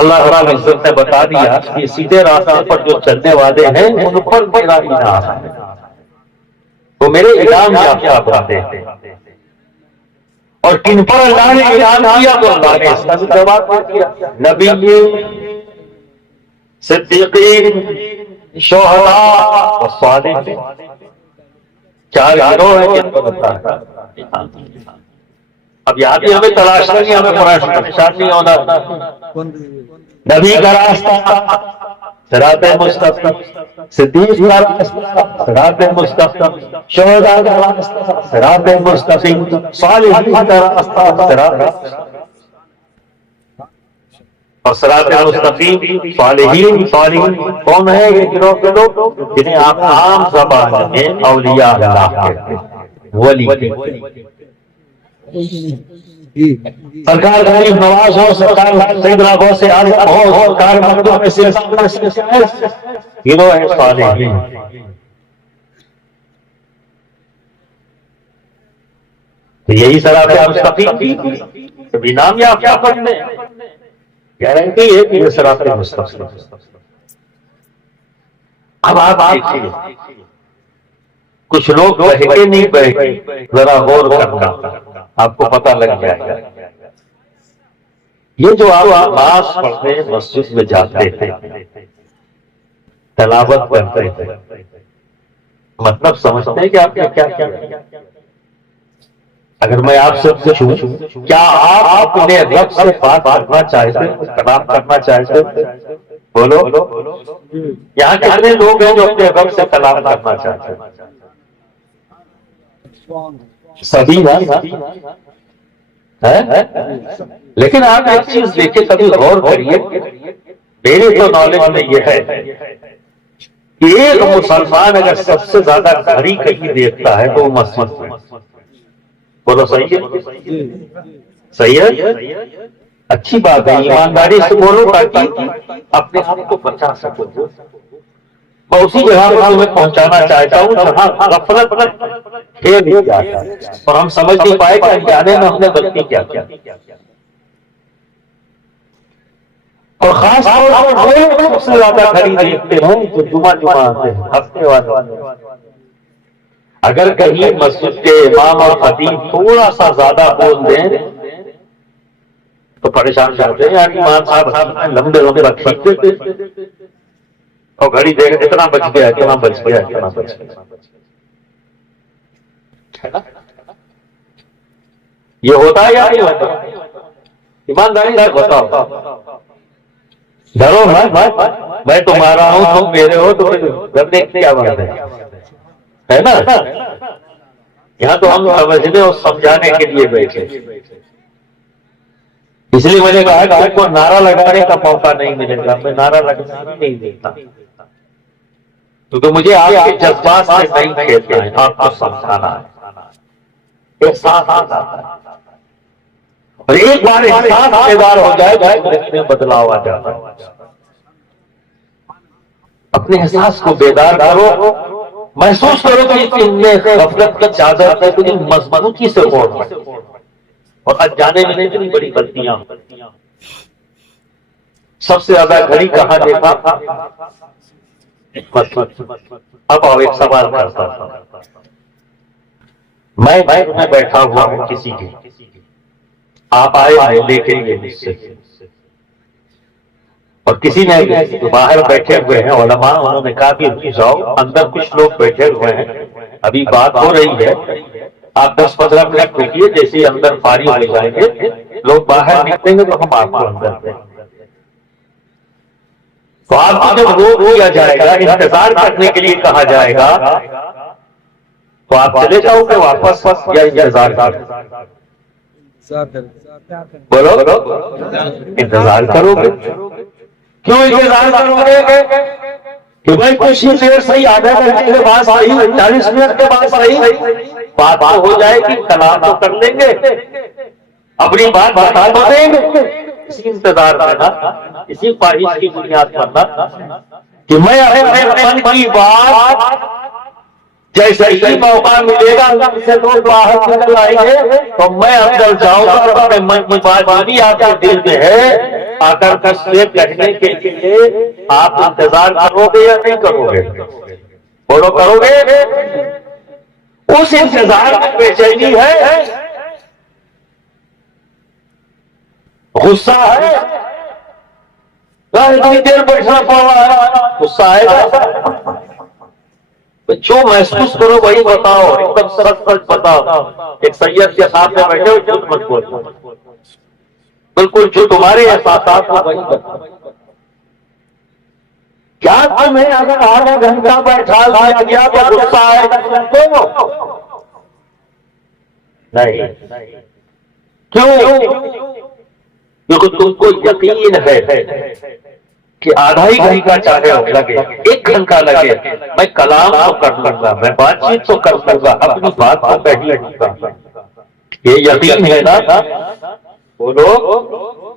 اللہ رب العزت نے بتا دیا کہ سیدھے راستے پر جو چلنے والے ہیں ان پر میرا انعام ہے، وہ میرے انعام یافتہ بندے ہیں، اور کن پر اللہ نے انعام کیا تو اللہ نے اس کا بھی جواب دیا، نبی، صدیقین، شہداء اور صالحین، چار گروہ ہیں جن کو بتا ہے۔ اب یہاں بھی ہمیں تلاش کرنی، ہمیں پریشان نہیں ہونا۔ نبی کا راستہ صراط مستقیم، صدیق کا راستہ صراط مستقیم، شہداء کا راستہ صراط مستقیم، صالحین کا راستہ صراط مستقیم۔ اور صراط مستقیم صالحین کون ہے؟ یہ گروہ کے لوگ جنہیں آپ عام زبان میں اولیاء اللہ کہتے ہیں، ولی۔ سرکار غریب نواز ہو، سرکار سیدنا غوث اعظم ہو، سرکار مخدوم میں سے گروہ ہے صالحین۔ یہی صراط مستقیم کی نام یا کیا پڑھنے گارنٹی ہے کہ یہ صراط مستقیم۔ اب آپ دیکھیے کچھ لوگ بہکے نہیں بہکے، ذرا غور کرنا آپ کو پتہ لگ جائے گا۔ یہ جو آپ نماز پڑھنے مسجد میں جاتے تھے، تلاوت کرتے تھے، مطلب سمجھتے ہیں کہ آپ نے کیا کیا؟ اگر میں آپ سے پوچھوں کیا آپ اپنے رب سے بات کرنا چاہتے ہیں، کلام کرنا چاہتے ہیں؟ بولو، یہاں کتنے لوگ ہیں جو اپنے رب سے کلام کرنا چاہتے ہیں؟ سبھی نا؟ لیکن آپ ایک چیز دیکھیں، کبھی غور کریے، میرے تو نالج میں یہ ہے کہ ایک مسلمان اگر سب سے زیادہ گھڑی کہیں دیکھتا ہے تو وہ مسجد میں۔ بولو صحیح ہے؟ صحیح ہے؟ اچھی بات ہے، ایمانداری سے بولو تاکہ اپنے آپ کو بچا سکو۔ میں اسی جگہ پر تمہیں پہنچانا چاہتا ہوں جہاں غفلت کھیل ہی جاتا ہے اور ہم سمجھ نہیں پائے کہ انجانے میں ہم نے غلطی کیا کیا۔ اور خاص طور پر وہ سب سے زیادہ گھڑی دیکھتے ہیں جو جمعہ آتے ہیں، ہفتے والے۔ اگر کہیں مسجد کے امام اور خطیب تھوڑا سا زیادہ بول دیں تو پریشان کرتے ہیں، یار امام صاحب لمبے لمبے رکھتے تھے اور گھڑی دیکھ اتنا بچ گیا، اتنا بچ گیا، اتنا بچ گیا۔ یہ ہوتا ہے یا نہیں ہوتا؟ ایمانداری سے بتاؤ۔ ڈرو میں تمہارا ہوں، تم میرے ہو، تو ڈرنے کی کیا بات ہے نا؟ یہاں تو ہم سمجھنے اور سمجھانے کے لیے بیٹھے، اس لیے میں نے کہا کہ آپ کو نعرہ لگانے کا موقع نہیں ملے گا، میں نعرہ لگانا نہیں دیتا، کیونکہ مجھے آپ کے جذبات سے نہیں کھیلنا ہے، آپ کو سمجھانا ہے، احساس آتا ہے، اور ایک بار احساس بیدار ہو جائے تو میں بدلاؤ آ جاتا ہے۔ اپنے احساس کو بیدار کرو، محسوس کرو کہ ان میں غفلت کی چادر ہے، تو مضبوطی سے اوڑھ اور انجانے میں اتنی بڑی غلطیاں۔ سب سے زیادہ گھڑی کہاں دیکھا؟ اب آؤ ایک سوال کرتا تھا، میں بیٹھا ہوا ہوں کسی کے، آپ آئے لے کے لیے مجھ سے، اور کسی نے جو باہر بیٹھے ہوئے ہیں علماء، انہوں نے کہا کہ جاؤ اندر کچھ لوگ بیٹھے ہوئے ہیں، ابھی بات ہو رہی ہے، آپ 10-15 منٹ رکیے، جیسے ہی اندر فارغ ہو جائیں گے لوگ باہر نکلیں گے تو ہم آپ کو اندر دیں۔ تو آپ کو جب روک دیا جائے گا، انتظار کرنے کے لیے کہا جائے گا، تو آپ چلے جاؤ گے واپس یا انتظار کرو؟ بولو، انتظار کرو گے۔ کیوں انتظار کرو گے؟ کہ بھائی کچھ ہی دیر صحیح، آدھے گھنٹے کے بعد صحیح، 40 منٹ کے بعد صحیح، بات ہو جائے گی، کلام تو کر لیں گے، اپنی بات بتا تو دیں گے۔ اسی انتظار کرنا، اسی خواہش کی بنیاد کرنا کہ میں اپنے من کی بات جیسے ہی موقع ملے گا سے لوگ باہر نکل آئیں گے تو میں اندر جاؤں گا اور اپنے من کی بات بھی آپ کے دل میں ہے آ کر کس سے کہنے کے لیے آپ انتظار کرو گے یا نہیں کرو گے؟ بولو کرو گے؟ اس انتظار میں بے چینی ہے، غصہ ہے، اتنی دیر بیٹھنا پڑ رہا ہے، غصہ آئے گا؟ جو محسوس کرو وہی بتاؤ، ایک دم سچ سچ بتاؤ۔ ایک سید کے ساتھ میں بیٹھے ہو، جھوٹ مت بولو، بالکل جو تمہارے احساسات ہو وہی بتاؤ۔ کیا تمہیں اگر آدھا گھنٹہ بیٹھا دیا گیا تو غصہ آئے گا تم کو؟ نہیں، کیوں؟ کیونکہ تم کو یقین ہے کہ آدھا ہی گھنٹہ چاہے لگے، ایک گھنٹہ لگے، میں کلام تو کر لوں گا، میں بات چیت تو کر لوں گا، اپنی بات کو کہہ لوں گا، یہ یقین ہے نا؟ بولو۔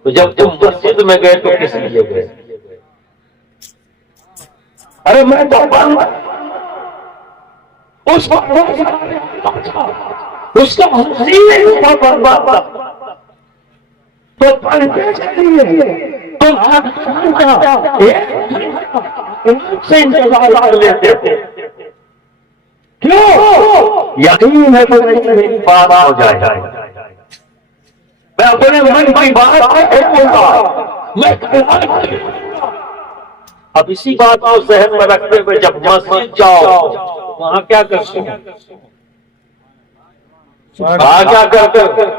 تو جب تم مسجد میں گئے تو کس لیے گئے؟ ارے میں تو اس کا تو پڑھنے چلیے تم سے انتظار کر لیتے تھے، کیوں؟ یقین ہے تو میری بات ہو جائے، میں اپنے من کی بات میں اب اسی بات کو ذہن میں رکھتے ہوئے جب مسجد جاؤ وہاں کیا کرتے ہیں؟ وہاں کیا کرتے ہیں؟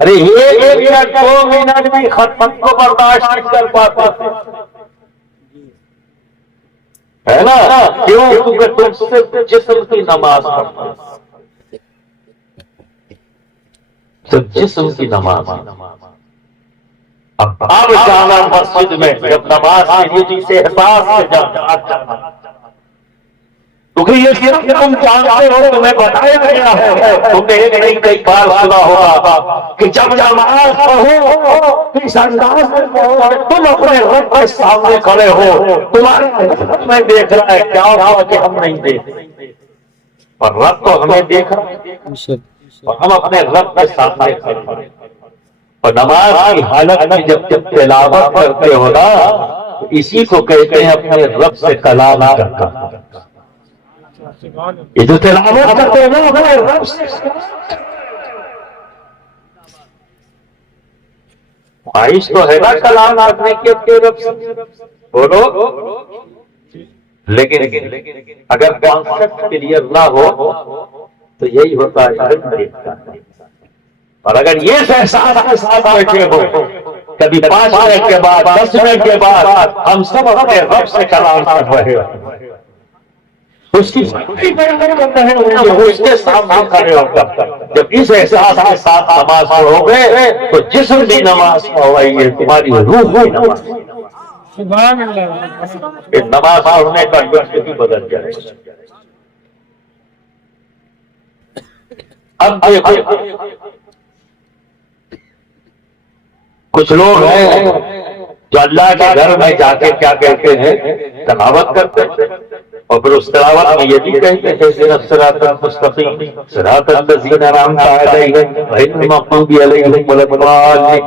ارے ایک یا 2 منٹ بھی خدمت کو برداشت نہیں کر پاتے ہے نا؟ کیوں؟ کیونکہ تم صرف جسم کی نماز پڑھتے، صرف جسم کی نماز۔ اب جانا مسجد میں جب نماز کی سے احساس سے جانا، کیونکہ یہ صرف تم جانتے ہو، تمہیں بتایا گیا ہے، تم نے ایک نہیں کئی بار سنا ہوگا کہ جب نماز پڑھو اس انداز میں پڑھو، تم اپنے رب کے سامنے کھڑے ہو، تمہارے رب میں دیکھ رہا ہے، کیا ہوا کہ ہم نہیں دیکھتے، اور رب تو ہمیں دیکھ رہا ہے، اور ہم اپنے رب کے سامنے کھڑے ہیں۔ اور نماز کی حالت میں جب تلاوت کرتے ہو نا، اسی کو کہتے ہیں اپنے رب سے کلام کرنا۔ یہ جو تلاوت کرتے ہیں اپنے رب سے، خواہش تو ہے نا کلام کرنے کی اپنے رب سے، بولو۔ لیکن اگر کانسیپٹ کلیئر نہ ہو تو یہی ہوتا ہے۔ اور اگر یہ احساس کے ساتھ بیٹھے ہو، کبھی 5 منٹ کے بعد 10 منٹ کے بعد ہم سب اپنے رب سے کلام کر رہے ہیں، اس کی اس کے سامنے کھڑے ہو کر جب اس احساس کے ساتھ نماز پڑھو گے تو جسم بھی نماز پڑھوائی ہے، تمہاری روح بھی نماز، نماز پڑھنے کا لطف بھی بدل جائے۔ اب دیکھو کچھ لوگ ہیں جو اللہ کے گھر میں جا کے کیا کہتے ہیں؟ تلاوت کرتے ہیں، اور پھر اس تلاوت میں یہ بھی کہتے ہیں اہدنا الصراط المستقیم صراط الذین انعمت علیہم غیر المغضوب علیہم ولا الضالین۔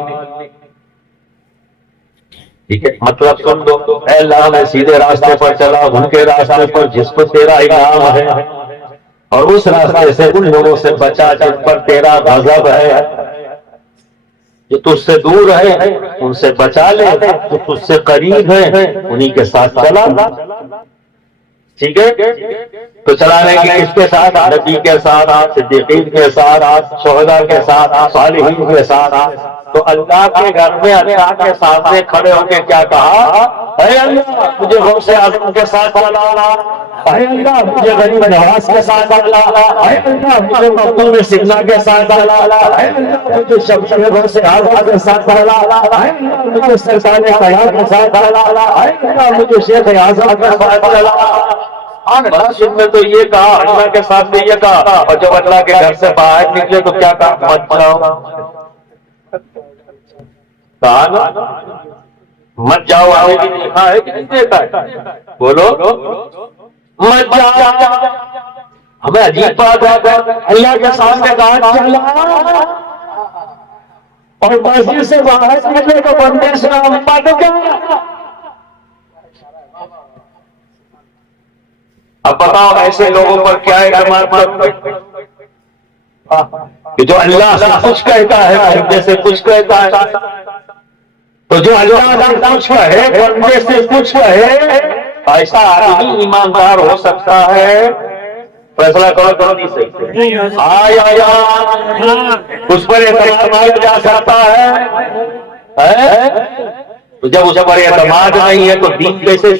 ٹھیک ہے، مطلب سن لو، اے اللہ میں سیدھے راستے پر چلا، ان کے راستے پر جس پر تیرا انعام ہے، اور اس راستے سے ان لوگوں سے بچا جن پر تیرا غضب ہے، جو تجھ سے دور ہے ان سے بچا لے، جو تجھ سے قریب ہے انہی کے ساتھ چلا۔ ٹھیک ہے، تو چلانے کی کس کے ساتھ؟ نبی کے ساتھ، صدیقین کے ساتھ، شہداء کے ساتھ، صالحین کے ساتھ۔ تو اللہ کے گھر میں اللہ کے سامنے کھڑے ہو کے کیا کہا؟ اے اللہ مجھے غوث اعظم کے ساتھ چلا، اے اللہ مجھے غریب نواز کے ساتھ چلا، اے اللہ مجھے مخدوم سگنا کے ساتھ چلا، اے اللہ مجھے شمشیر غوث اعظم کے ساتھ چلا، اے اللہ مجھے سلطان قیام کے ساتھ چلا، اے اللہ مجھے شیخ اعظم کے ساتھ چلا۔ مسجد میں تو یہ کہا، اللہ کے ساتھ یہ کہا، اور جب اللہ کے گھر سے باہر نکلے تو کیا کہا؟ مت جاؤ، کہا مت جاؤ، آگے بھی لکھا ہے کہ نہیں دیتا ہے؟ بولو مت جاؤ۔ ہمیں عجیب بات ہے، اللہ کے سامنے کہا چلا، اور مسجد سے باہر نکلے تو بندے سے پڑھ گیا. اب بتاؤ ایسے لوگوں پر کیا اعتماد کرتے کہ جو اللہ سے کچھ کہتا ہے بندے سے کچھ کہتا ہے. تو جو اللہ سے کچھ کہے بندے سے کچھ کہے ایسا آدمی ایماندار ہو سکتا ہے؟ فیصلہ کرو نہیں سکتے. آیا اس پر اعتماد جا سکتا ہے؟ تو جب اس پر اعتماد نہیں ہے تو دین کیسے